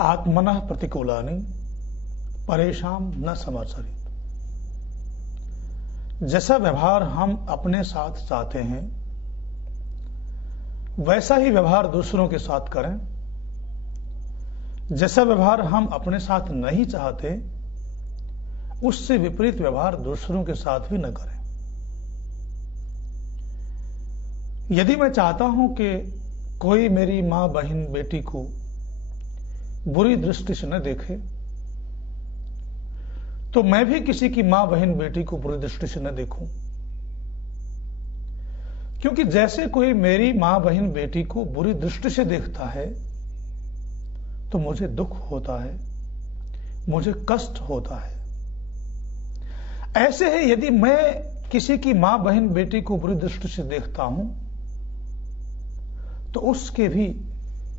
आत्मनः प्रतिकूलानि परेशान न समर्चरित। जैसा व्यवहार हम अपने साथ चाहते हैं वैसा ही व्यवहार दूसरों के साथ करें। जैसा व्यवहार हम अपने साथ नहीं चाहते उससे विपरीत व्यवहार दूसरों के साथ भी न करें। यदि मैं चाहता हूं कि कोई मेरी मां, बहन, बेटी को बुरी दृष्टि से न देखे, तो मैं भी किसी की मां, बहन, बेटी को बुरी दृष्टि से न देखूं। क्योंकि जैसे कोई मेरी मां, बहन, बेटी को बुरी दृष्टि से देखता है तो मुझे दुख होता है, मुझे कष्ट होता है। ऐसे ही यदि मैं किसी की मां, बहन, बेटी को बुरी दृष्टि से देखता हूं तो उसके भी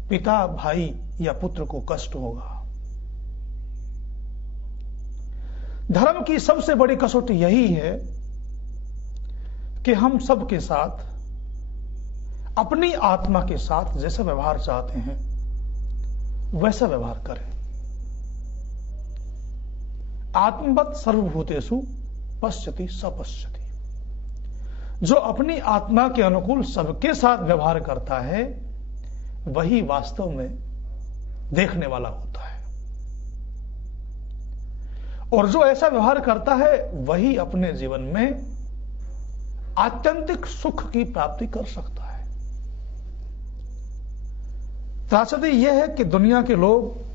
पिता, भाई या पुत्र को कष्ट होगा। धर्म की सबसे बड़ी कसौटी यही है कि हम सबके साथ, अपनी आत्मा के साथ जैसा व्यवहार चाहते हैं वैसा व्यवहार करें। आत्मवत् सर्वभूतेषु पश्यति स पश्यति। जो अपनी आत्मा के अनुकूल सबके साथ व्यवहार करता है वही वास्तव में देखने वाला होता है, और जो ऐसा व्यवहार करता है वही अपने जीवन में आत्यंतिक सुख की प्राप्ति कर सकता है। त्रासदी यह है कि दुनिया के लोग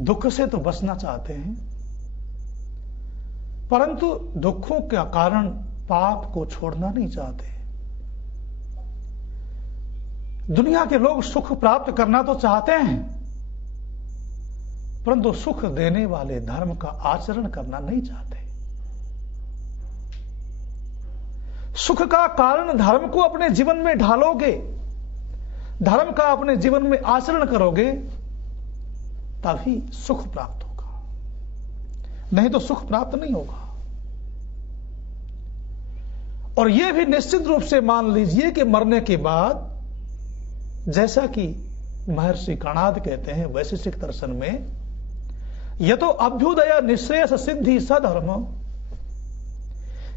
दुख से तो बचना चाहते हैं, परंतु दुखों का कारण पाप को छोड़ना नहीं चाहते। दुनिया के लोग सुख प्राप्त करना तो चाहते हैं, परंतु सुख देने वाले धर्म का आचरण करना नहीं चाहते। सुख का कारण धर्म को अपने जीवन में ढालोगे, धर्म का अपने जीवन में आचरण करोगे, तभी सुख प्राप्त होगा, नहीं तो सुख प्राप्त नहीं होगा। और यह भी निश्चित रूप से मान लीजिए कि मरने के बाद, जैसा कि महर्षि कणाद कहते हैं वैशेषिक दर्शन में, यह तो अभ्युदय निश्रेयस सिद्धि सधर्म,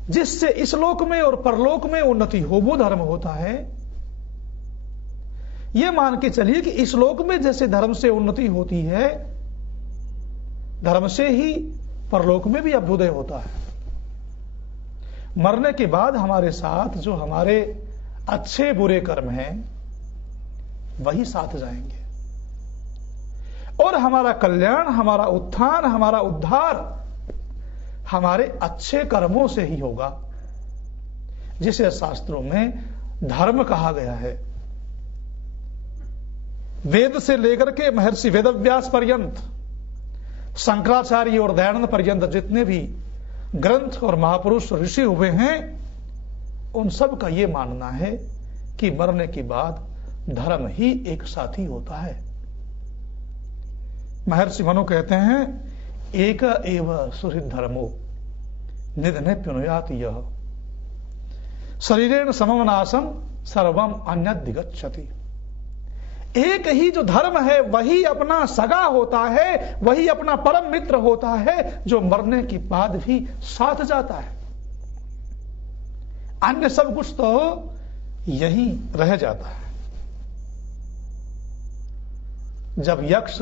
जिससे इस लोक में और परलोक में उन्नति हो वो धर्म होता है। यह मान के चलिए कि इस लोक में जैसे धर्म से उन्नति होती है, धर्म से ही परलोक में भी अभ्युदय होता है। मरने के बाद हमारे साथ जो हमारे अच्छे बुरे कर्म हैं वही साथ जाएंगे, और हमारा कल्याण, हमारा उत्थान, हमारा उद्धार हमारे अच्छे कर्मों से ही होगा, जिसे शास्त्रों में धर्म कहा गया है। वेद से लेकर के महर्षि वेदव्यास पर्यंत, शंकराचार्य और दयानंद पर्यंत जितने भी ग्रंथ और महापुरुष ऋषि हुए हैं, उन सब का यह मानना है कि मरने के बाद धर्म ही एक साथी होता है। महर्षि मनु कहते हैं, एक एव सुहृद धर्मो निधने प्युनुयात यह शरीरेण समम नाशम सर्वम अन्यद्धिगच्छति। एक ही जो धर्म है वही अपना सगा होता है, वही अपना परम मित्र होता है, जो मरने के बाद भी साथ जाता है। अन्य सब कुछ तो यही रह जाता है। जब यक्ष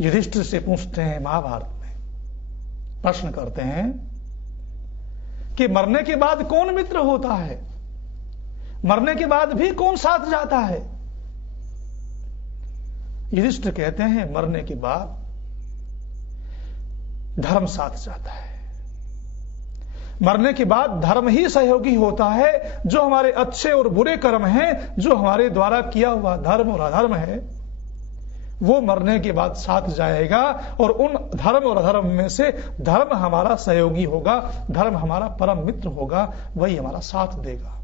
युधिष्ठिर से पूछते हैं, महाभारत में प्रश्न करते हैं कि मरने के बाद कौन मित्र होता है, मरने के बाद भी कौन साथ जाता है? युधिष्ठिर कहते हैं, मरने के बाद धर्म साथ जाता है। मरने के बाद धर्म ही सहयोगी होता है। जो हमारे अच्छे और बुरे कर्म हैं, जो हमारे द्वारा किया हुआ धर्म और अधर्म है, वो मरने के बाद साथ जाएगा, और उन धर्म और अधर्म में से धर्म हमारा सहयोगी होगा, धर्म हमारा परम मित्र होगा, वही हमारा साथ देगा।